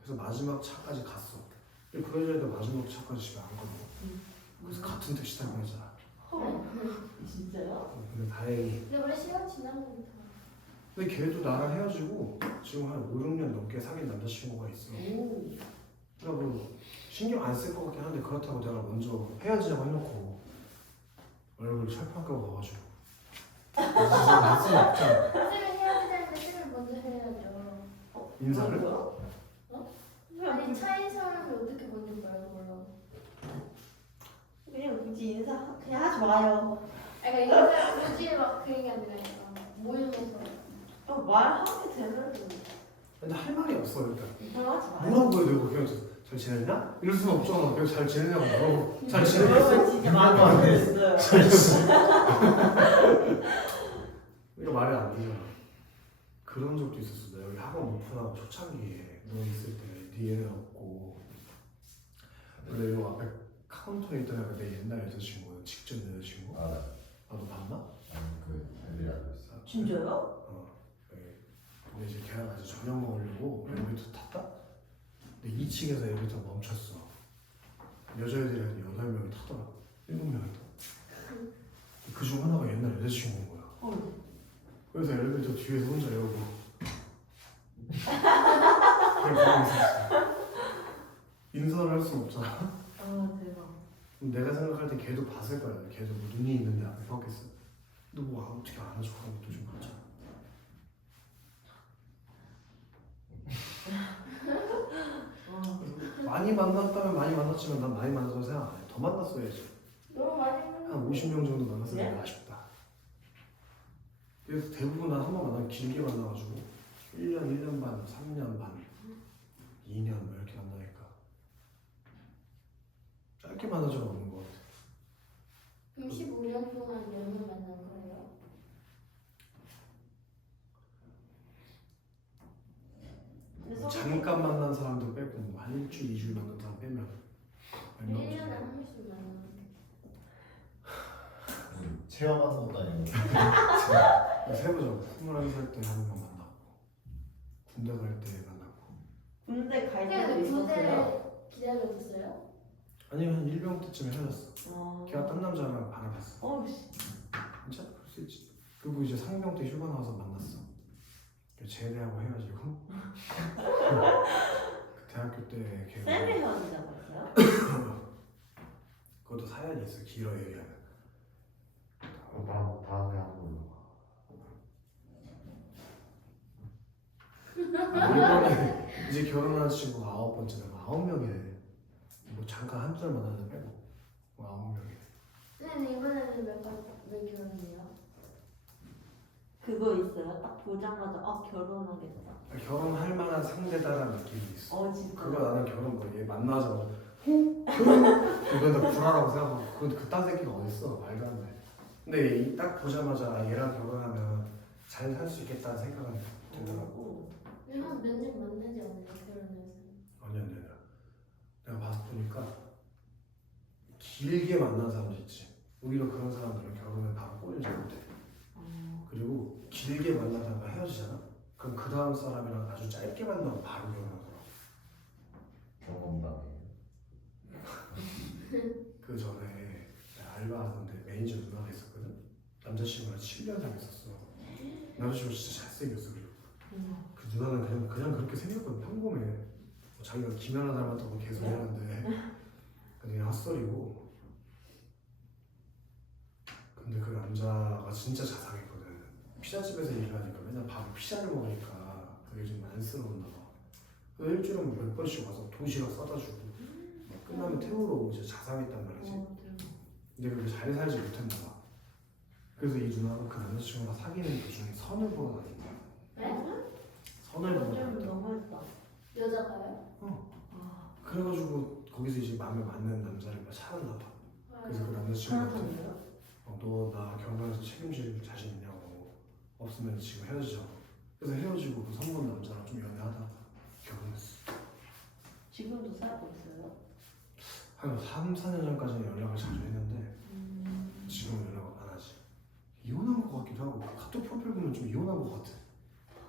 그래서 마지막 차까지 갔어. 근데 그 여자애도 마지막 차까지 집에 안 가고 그래서 같은 택시 타고 했잖아. 진짜요? 근데 다행히 근데 원래 시간 지나면 다. 근데 걔도 나랑 헤어지고 지금 한 5, 6년 넘게 사귄 남자친구가 있어. 오. 그러니까 뭐 신경 안 쓸 것 같긴 한데 그렇다고 내가 먼저 헤어지자고 해놓고 얼굴 철판까고 가가지고 인사를 할수 없잖아. 쌤이 헤어지자는데 쌤을 먼저 해야죠. 인사를? 아니 차인 사람이 어떻게 먼저 말도 몰라. 그냥 굳이 인사 그냥 하지 마요. 그러니까 인사 굳이 막 그 얘기 아니라 모임에서. 말하게 되면 근데 할 말이 없어 일단. 인사하지 마요. 뭐라고 해야 되고 그냥 잘 지냈냐? 이럴 수는 없잖아. 그냥 잘 지내냐고 물어보고 잘 지내겠어? 여러분 진짜 말도 안 됐어요. 이거 말이 안 되잖아. 그런 적도 있었어. 나 여기 학원 오픈하고 초창기에 너 있을 때 네 애는 없고 근데 요 앞에 카운터에 있던 애가 내 옛날 여자친구야. 직전 여자친구. 알아. 너 봤나? 아니 그 애들이 알고 있어. 진짜요? 네. 근데 이제 걔랑 같이 저녁 먹으려고 엘리베이터 탔다? 근데 2층에서 엘리베이터 멈췄어. 여자애들이 한 8명이 타더라. 7명이 타. 그중 하나가 옛날 여자친구인 거야. 그래서 엘리베이터 뒤에서 혼자 열고 그냥 가고 있었어. 인사를 할 수는 없잖아. 아 대박. 내가 생각할 때 걔도 봤을 거야. 걔도 뭐 눈이 있는데 앞에 섰겠어. 근데 뭐 어떻게 안 하죠? 하는 것도 좀 그렇잖아. 많이 만났다면 많이 만났지만 난 많이 만나서 생각 안 해. 더 만났어야지. 너무 많이 한 50명 정도 만났으면 네? 내가 아쉽다. 그래서 대부분 난 한 번 만나면 길게 만나가지고 1년, 1년 반, 3년 반, 2년 뭐 이렇게 만나니까 짧게 만난 적은 없는 것 같아. 그럼 15년 동안 몇 명 만난 거예요? 잠깐 만난 사람도 빼고 뭐한 일주일, 2주일 만난 사람 빼면 몇 명 1년에 정도. 한 번씩 만나는 체험하는 것도 아니고. 세보자고. 21살 때 한 명 만났고 군대 갈 때 만났고 군대 갈 근데 때도 있었어요? 군대를 기다려줬어요? 아니면 한 1병 때쯤에 헤어졌어. 어. 걔가 딴 남자랑 방에 갔어. 어우씨. 괜찮아? 그럴 수 있지. 그리고 이제 상병 때 휴가 나와서 만났어. 제대하고 헤어지고 그 대학교 때 걔가 쌤이 헤어지자마자요? 그것도 사연이 있어. 길어 얘기하면. 다음에 한번 이번에 이제 결혼한 친구가 9번째다. 9명이네. 뭐 잠깐 한두 달 만나는 빼고 뭐 9명이네. 쌤 이번에는 왜 결혼해요? 그거 있어요? 딱 보자마자 결혼하겠다. 결혼할 만한 상대다라는 느낌이 있어. 진짜. 그거 나는 결혼 뭐 얘 만나자마자 이건 나 불화라고 생각하고 그건 그딴 새끼가 어딨어. 말도 안 돼. 근데 딱 보자마자 얘랑 결혼하면 잘 살 수 있겠다는 생각은 들더라고. 한 몇 년 만나지 않아요? 결혼해서? 아니야. 내가 봐서 보니까 길게 만난 사람도 있지. 오히려 그런 사람들은 결혼을 바로 꼬리를 잘 못해. 그리고 길게 만나다가 헤어지잖아. 그럼 그 다음 사람이랑 아주 짧게 만나면 바로 결혼하더라고. 경험담이. 그 전에 내가 알바하던데 매니저 누나가 있었거든. 남자친구랑 7년 사귀었었어. 남자친구 진짜 잘생겼어. 그리고 그 누나는 그냥 그렇게 생겼거든. 평범해. 뭐 자기가 김연아 닮았다고 계속 하는데 그냥 헛소리고. 근데 그 남자가 진짜 자상했거든. 피자집에서 일하니까 맨날 밥에 피자를 먹으니까 그게 좀 안쓰러웠나 봐. 그래서 일주일에 몇 번씩 와서 도시락 싸다 주고 끝나면 태우러 오고 진짜 자상했단 말이지. 근데 그렇게 잘 살지 못했나 봐. 그래서 이 누나가 그 남자친구랑 사귀는 도중에 선을 보러 다닌 거야. 네? 선을 보러 좀 다녔다. 너무했다. 여자가요? 그래가지고 거기서 이제 마음에 맞는 남자를 찾았나 봐. 그래서 그 남자친구한테 하나던데요? 너 나 결혼해서 책임질 자신 있냐고. 없으면 지금 헤어지자고. 그래서 헤어지고 그 선본 남자랑 좀 연애하다가 결혼했어. 지금도 살고 있어요? 한 3, 4년 전까지는 연락을 자주 했는데 지금은 연락을 안 하지. 이혼한 것 같기도 하고 카톡 프로필 보면 좀 이혼한 것 같아.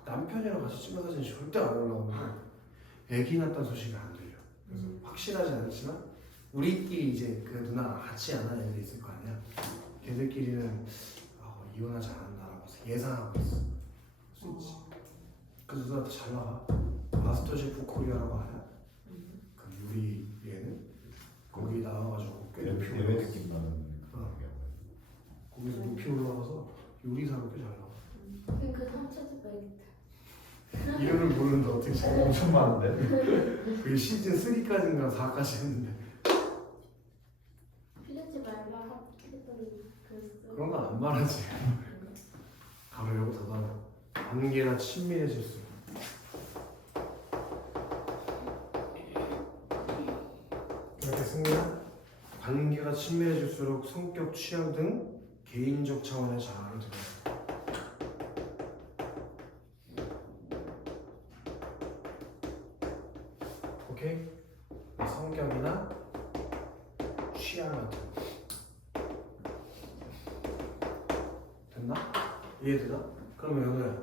남편이랑 같이 찍은 사진이 절대 안 올라오고 애기 낳았다는 소식이 안 들려. 그래서 확실하지 않지만 우리끼리 이제 그 누나랑 같이 안 하는 애들이 있을 거 아니야. 걔들끼리는 이혼하지 않았나라고 예상하고 있어. 수 있지. 그래서 누나한테 잘 나가. 마스터 셰프 코리아라고 알아? 그 요리 얘는 거기 나와가지고 꽤 높이 대회 올라갔어. 느낌 나는 거기서 높이 올라가서 요리사로 꽤 잘 나와. 그 한번 찾아봐야겠다. 이유를 모르는데 어떻게 잘 엄청 많은데? 그 시즌 3까지인가 4까지 했는데 필리지 말라 했더니 그랬어. 그런 건 안 말하지. 바로 여기 닫아. 관계가 친밀해질수록 이렇게 승리야. 관계가 친밀해질수록 성격, 취향 등 개인적 차원의 자아를 드러낸다. 오케이? 성격이나 취향 같은 거. 됐나? 이해되나? 그러면 연우야,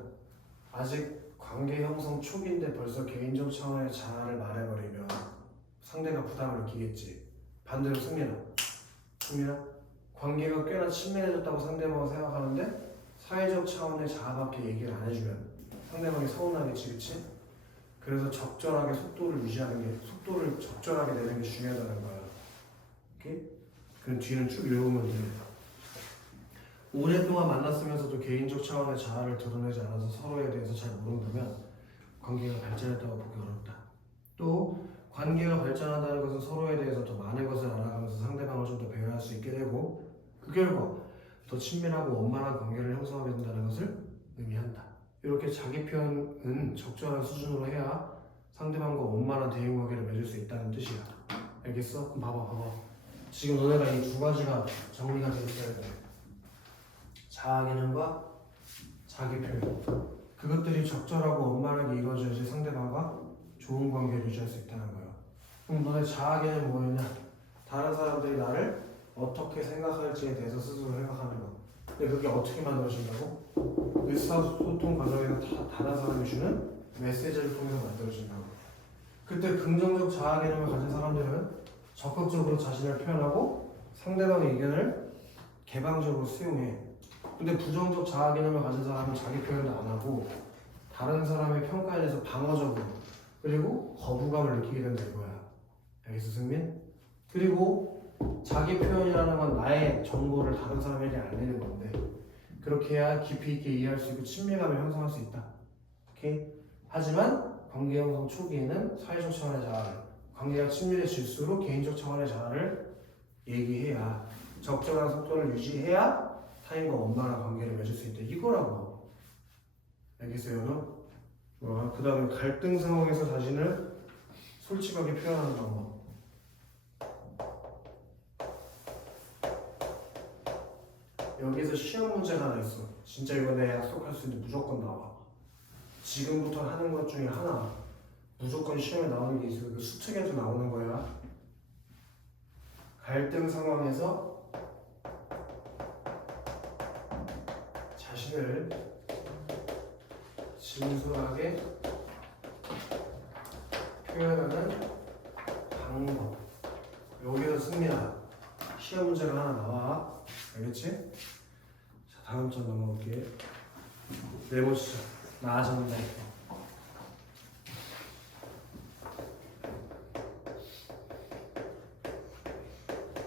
아직 관계 형성 초기인데 벌써 개인적 차원의 자아를 말해버리면 상대가 부담을 느끼겠지. 반대로 승민아, 관계가 꽤나 친밀해졌다고 상대방은 생각하는데 사회적 차원의 자아밖에 얘기를 안 해주면 상대방이 서운하겠지, 그치? 그래서 적절하게 속도를 적절하게 내는 게 중요하다는 거야. 오케이? 그럼 뒤는 쭉 외우면 돼. 오랫동안 만났으면서도 개인적 차원의 자아를 드러내지 않아서 서로에 대해서 잘 모른다면 관계가 발전했다고 보기 어렵다. 또 관계가 발전한다는 것은 서로에 대해서 더 많은 것을 알아가면서 상대방을 좀 더 배려할 수 있게 되고 그 결과 더 친밀하고 원만한 관계를 형성하게 된다는 것을 의미한다. 이렇게 자기 표현은 적절한 수준으로 해야 상대방과 원만한 대인 관계를 맺을 수 있다는 뜻이야. 알겠어? 그럼 봐봐. 지금 너네가 이 두 가지가 정리가 되어 있어야 돼. 자아 개념과 자기 표현. 그것들이 적절하고 원만하게 이루어져야지 상대방과 좋은 관계를 유지할 수 있다는 거야. 그럼 너네 자아 개념이 뭐였냐? 다른 사람들이 나를 어떻게 생각할지에 대해서 스스로 생각하는 거. 근데 그게 어떻게 만들어진다고? 의사소통 과정에서 다른 사람이 주는 메시지를 통해서 만들어진다고. 그때 긍정적 자아 개념을 가진 사람들은 적극적으로 자신을 표현하고 상대방의 의견을 개방적으로 수용해. 근데 부정적 자아 개념을 가진 사람은 자기 표현도 안 하고 다른 사람의 평가에 대해서 방어적으로 그리고 거부감을 느끼게 된다 이거야. 알겠어, 승민? 그리고 자기 표현이라는 건 나의 정보를 다른 사람에게 알리는 건데 그렇게 해야 깊이 있게 이해할 수 있고 친밀감을 형성할 수 있다. 오케이? 하지만 관계 형성 초기에는 사회적 차원의 자아를, 관계가 친밀해질수록 개인적 차원의 자아를 얘기해야 적절한 속도를 유지해야 타인과 원만한 관계를 맺을 수 있다. 이거라고. 알겠어요? 그 다음에 갈등 상황에서 자신을 솔직하게 표현하는 방법. 여기서 시험 문제가 하나 있어. 진짜 이거 내가 약속할 수 있는데 무조건 나와. 지금부터 하는 것 중에 하나 무조건 시험에 나오는 게 있어. 그 수특에도 나오는 거야. 갈등 상황에서 자신을 진솔하게 표현하는 방법. 여기서 승리야. 시험 문제가 하나 나와. 알겠지? 자, 다음 장 넘어갈게. 네 번째 나아졌네.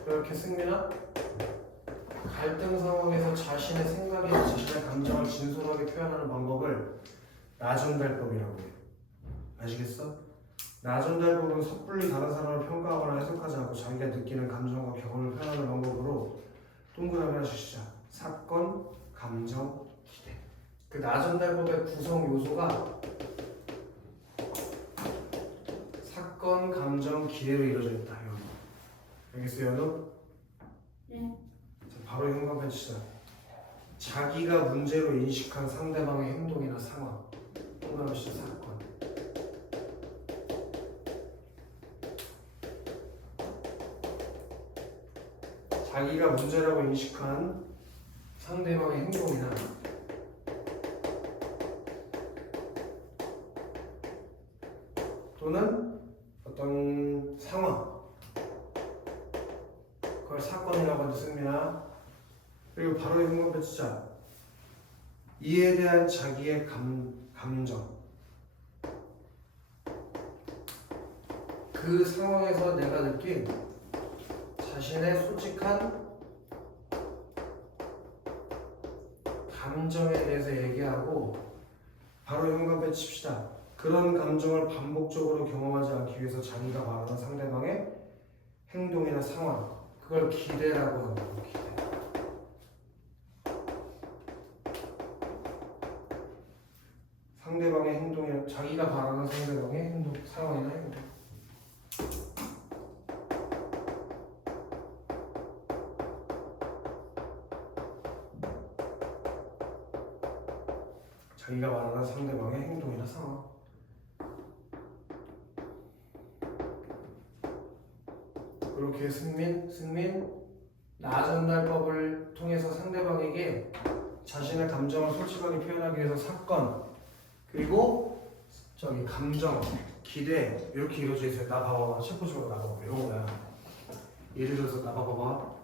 그렇게 승민아, 갈등 상황에서 자신의 생각이나 자신의 감정을 진솔하게 표현하는 방법을 나전달법이라고 해. 아시겠어? 나전달법은 섣불리 다른 사람을 평가하거나 해석하지 않고 자기가 느끼는 감정과 경험을 표현하는 방법으로 동그라미 하나씩 시작. 사건, 감정, 기대. 그 나전달법의 구성 요소가 사건, 감정, 기대로 이루어져 있다. 여기. 알겠어요, 연우? 네. 자, 바로 현관펜 시작. 자기가 문제로 인식한 상대방의 행동이나 상황. 동그라미 시작. 사건. 자기가 문제라고 인식한 상대방의 행동이나 또는 어떤 상황, 그걸 사건이라고 하는 승민아. 그리고 바로 행동 배치자. 이에 대한 자기의 감정. 그 상황에서 내가 느낀 자신의 솔직한 감정에 대해서 얘기하고 바로 현관에 칩시다. 그런 감정을 반복적으로 경험하지 않기 위해서 자기가 말하는 상대방의 행동이나 상황, 그걸 기대라고 합니다. 기대. 상대방의 행동이나 자기가 말하는 상대방의 행동, 상황이나 행동. 자기가 말하는 상대방의 행동이나 상황. 그렇게 승민 나 전달법을 통해서 상대방에게 자신의 감정을 솔직하게 표현하기 위해서 사건 그리고 저기 감정, 기대 이렇게 이루어져 있어요. 나 봐봐, 셰프적으로 나 봐봐 이런 거야. 예를 들어서 나 봐봐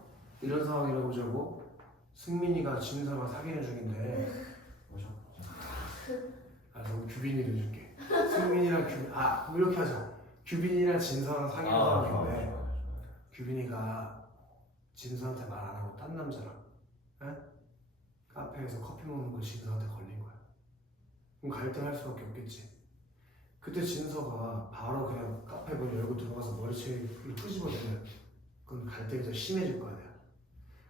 이런 상황이라고 보자고. 승민이가 진서랑 사귀는 중인데 그럼 규빈이를 줄게. 승민이랑 규빈 뭐 이렇게 하자. 규빈이랑 진서랑 사귀는 상황인데 규빈이가 진서한테 말 안 하고 딴 남자랑 카페에서 커피 먹는 거 진서한테 걸린 거야. 그럼 갈등할 수밖에 없겠지. 그때 진서가 바로 그냥 카페 문 열고 들어가서 머리채를 끄집어내면 그건 갈등이 더 심해질 거 아니야.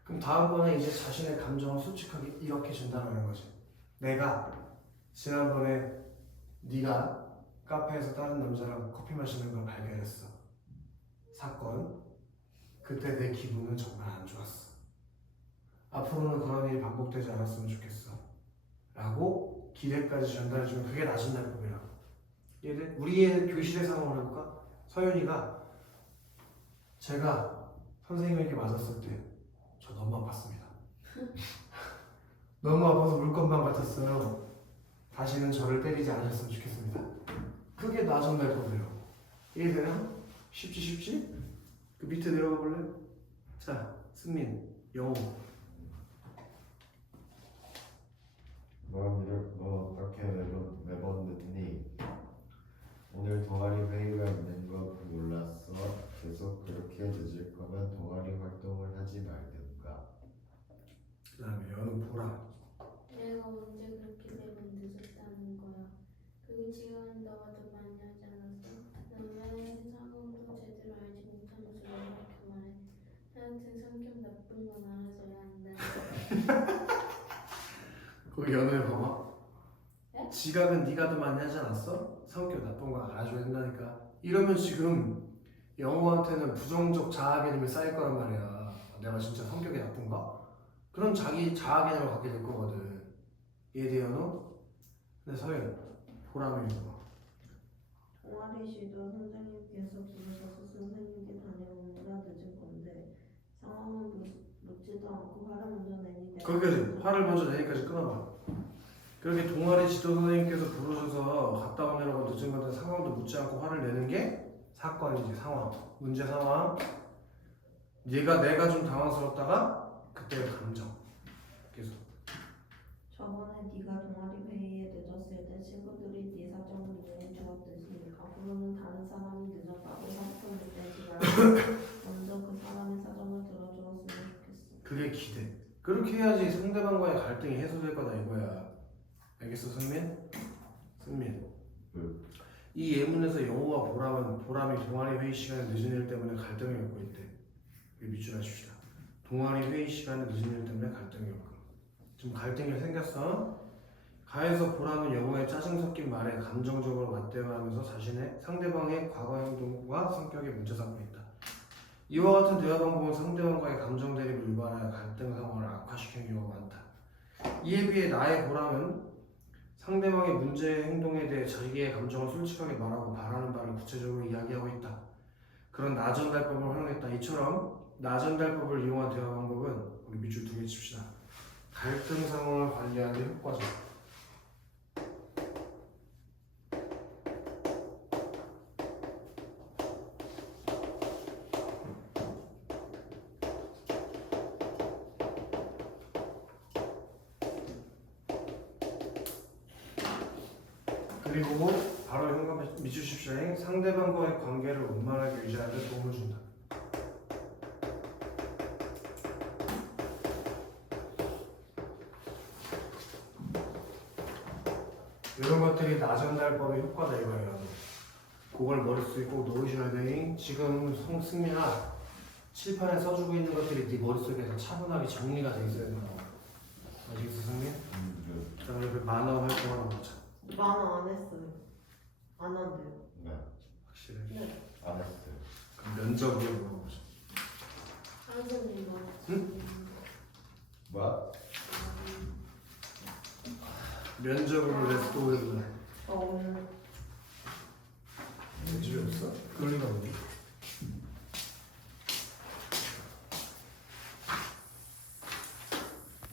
그럼 다음번에 이제 자신의 감정을 솔직하게 이렇게 전달하는 거지. 내가 지난번에 네가 카페에서 다른 남자랑 커피 마시는 걸 발견했어. 사건. 그때 내 기분은 정말 안 좋았어. 앞으로는 그런 일이 반복되지 않았으면 좋겠어. 라고 기대까지 전달해주면 그게 낮은 날법이라고. 얘들 우리의 교실의 상황을 해볼까? 서윤이가 제가 선생님에게 맞았을 때 저 너무 아팠습니다. 너무 아파서 물건만 같았어요. 다시는 저를 때리지 않으셨으면 좋겠습니다. 그게 낮은 날법이라고. 이해되나? 쉽지? 그 밑에 내려가 볼래? 자, 승민, 영호. 너 어떻게 매번 늦니? 오늘 동아리 회의가 있는 거 몰랐어. 계속 그렇게 늦을 거면 동아리 활동을 하지 말든가. 그 다음에 연우 보라. 내가 언제 그렇게 되면 늦었다는 거야. 그리고 지금은 너가 더 많이 하지 않았어? 너네 상황도 제대로 알지 못하면서 왜 그렇게 말해? 하여튼 성격 나쁜 건 알아줘야 한다. 거기 연우에 봐봐. 네? 지각은 네가 더 많이 하지 않았어? 성격 나쁜 거 알아줘야 된다니까. 이러면 지금 영호한테는 부정적 자아 개념이 쌓일 거란 말이야. 내가 진짜 성격이 나쁜가? 그럼 자기 자아 개념을 갖게 될 거거든. 이해돼 연우? 근데 서윤 보람이 있어. 동아리 시도 선생님께서 부르셔서 선생님께 다녀오느라 늦은 건데 상황은 묻지도 않고 화를 먼저 내니 거기까지 화를 먼저 내기까지 끊어봐. 그렇게 동아리 지도 선생님께서 부르셔서 갔다 오느라고 늦은 건데 상황도 묻지 않고 화를 내는 게 사건이지. 상황, 문제 상황. 내가 좀 당황스럽다가 그때의 감정. 계속. 저번에 네가 동아리 회의에 늦었을 때 친구들이 네 사정을 이해해 주었듯이 앞으로는 다른 사람이 늦었다고 사건을 내지 말고 먼저 그 사람의 사정을 들어주었으면 좋겠어. 그게 기대. 그렇게 해야지 상대방과의 갈등이 해소될 거다 이거야. 알겠어, 승민? 이 예문에서 영호와 보람이 동아리 회의 시간에 늦은 일 때문에 갈등을 겪고 있대. 밑줄 하십시다. 동아리 회의 시간에 늦은 일 때문에 갈등이 겪고. 지금 갈등이 생겼어. 가에서 보람은 영호의 짜증 섞인 말에 감정적으로 맞대응하면서 자신의 상대방의 과거 행동과 성격에 문제 삼고 있다. 이와 같은 대화 방법은 상대방과의 감정 대립을 유발하여 갈등 상황을 악화시키는 경우가 많다. 이에 비해 나의 보람은 상대방의 문제 행동에 대해 자기의 감정을 솔직하게 말하고 바라는 바를 구체적으로 이야기하고 있다. 그런 나 전달법을 활용했다. 이처럼 나전달법을 이용한 대화 방법은 우리 밑줄 2개 칩시다. 갈등 상황을 관리하는 데 효과적. 그리고 바로 현관 밑줄 칩시다. 상대방과의 관계를 원만하게 유지하는 데 도움을 준다. 이런 것들이 나전달법의 효과다 이거예요. 그걸 머릿속에 꼭 넣으셔야 돼. 지금 승민아 칠판에 써주고 있는 것들이 네 머릿속에서 차분하게 정리가 돼 있어야 된다고. 아시겠어 승민? 자 그럼 그 만화 활동 하나 보자. 만화 안 했어요. 안 한대요. 네, 확실해. 네. 안 했어요. 그럼 면접으로 물어보자. 선생님 뭐? 응? 뭐야? 면접으로 레스토 해보자. 저 오늘 집에 없어? 그럴 리가 없네.